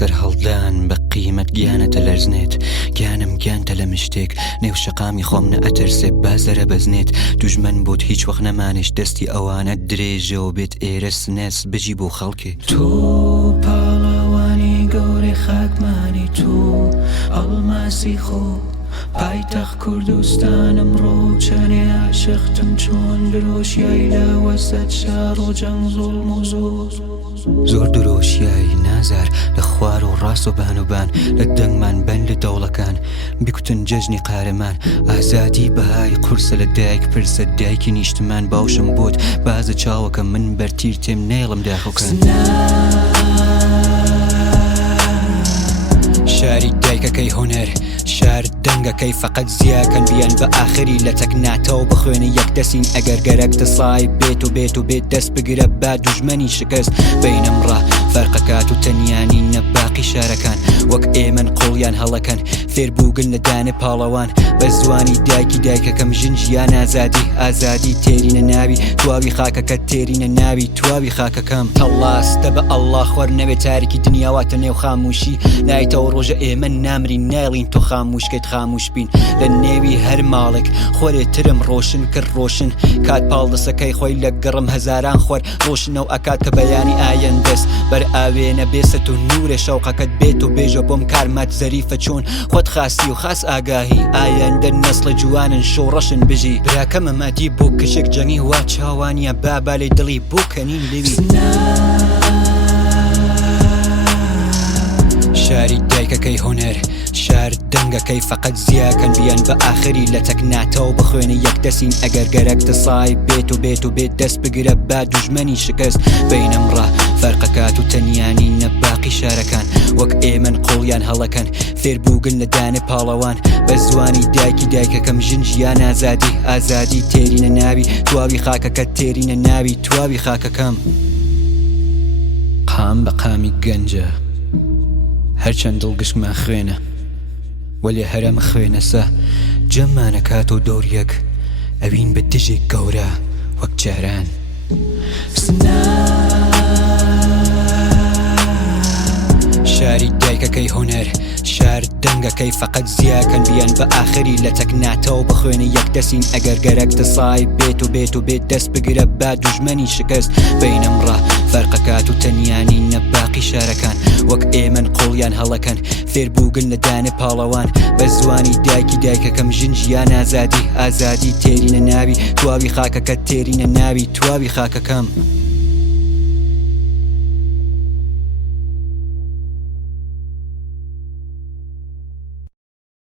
سەر هەڵدان بە قیمەت گیانەتە لەرزنێت گیانم گیانتە لە مشتێک نێو شەقامی خۆم نەئەتەرسێ بازەرە بەزنێت دوژمن بۆت هیچ وەخت نەمانش دەستی ئەوانە درێژەوە بێت ئێرە سنێس بژی بۆ خەڵکێ تو پاڵەوانی گەورەی خاکمانی تو ئەڵماسی خۆ پایتەخت کوردستانم ڕۆ چەنێ عاشقتم چۆن درۆشیایی لە وەسەد شار و جەنگ زوڵم و زۆر درۆشیایی نازار لە خوار و ڕاست و بان لە دەنگمان بەن لە دەوڵەکان بیکوتن جەژنی قارەمان ئازادی بەهای قورسە لە دایک پرسە دایکی نیشتمان باوشم بۆت بازە چاوەکە من بەرتیر تێم نێڵم داخۆکان شاری دایکەکەی هونەر شار دەنگەکەی فەقەت زیاکەن بیان بە ئاخری لە تەکناتەوە بخوێنە یەک دەسین ئەگەر گەرەکتە سای بێت و بێت دەست بگرە با دوژمەنی شکست بینەمڕە فەرقەکات و تەنیانی نەباقی شارەکان وەک ئێمن قوڵیان هەڵەکەن فێربووگن لە دانێ پاڵەوان بە زوانی دایکەکەم ژن ژیان ئازادی تێرینە ناوی تواوی خاکەکە تێرینە ناوی تواوی خاکەکەم هەڵاستە بە ئەڵڵا خوەر نەوێت تاریکی دنیاواتە نێو خاموشی نایتەوە ڕۆژە ئێمە نامرین ناڵین تۆ خاموشکەیت خاموش بین لە نێوی هەر ماڵێک خۆرێترم ڕۆشن کرد ڕۆشن کات پاڵدەسەکەی خۆی لە گەڕم هەزاران خۆر ڕۆشنەوە ئەکات کە بەیانی ئایەن دەست بەر ئاوێنە بێست و نورێ شەوقەکەت بێت و بێژە بۆم کارمات زەریفە چۆن خۆت خاسی و خاس ئاگاهی ئایەندە نەسڵە جوانن شۆڕەشن بژی براکەمە مادی بۆ کشێک جەنگی وا چاوانیە بابالێ دڵی بۆ کەنین لێوی شاری دایکەکەی هونەر شار دەنگەکەی فەقەت زیاکەن بیان بە ئاخری لە تەکناتەوە بخوێنە یەک دەسین ئەگەر گەرەکتە سای بێت و بێت دەست بگرە با دوژمەنی شکست بینەمڕە فەرقەکات و تەنیانی نەباقی شارەکان وەک ئێمن قوڵیان هەڵەکەن فێربووگن لە دانێ پاڵەوان بە زوانی دایکەکەم ژن ژیان ئازادی تێرینە ناوی تواوی خاکەکە تێرینە ناوی تواوی خاکەکەم قام بە قامی گەنجە هەرچەند دڵگشتمان خوێنە وەلێ هەرەمە خوێنەسە جەممانەکات و دۆریەک ئەوین بە دژێک گەورە وەک جاران شاری دایکەکەی هونەر شار دەنگەکەی فەقەت زیاکەن بیان بە ئاخری لە تەکناتەوە بخوێنە یەک دەسین ئەگەر گەرەکتە سای بێت و بێت دەست بگرە با دوژمەنی شکست بینەمڕە فەرقەکات و تەنیانی نەباقی شارەکان وەک ئێمن قوڵیان هەڵەکەن فێربووگن لە دانێ پاڵەوان بە زوانی دایکەکەم ژن ژیان ئازادی تێرینە ناوی تواوی خاکەکە تێرینە ناوی تواوی خاکەکەم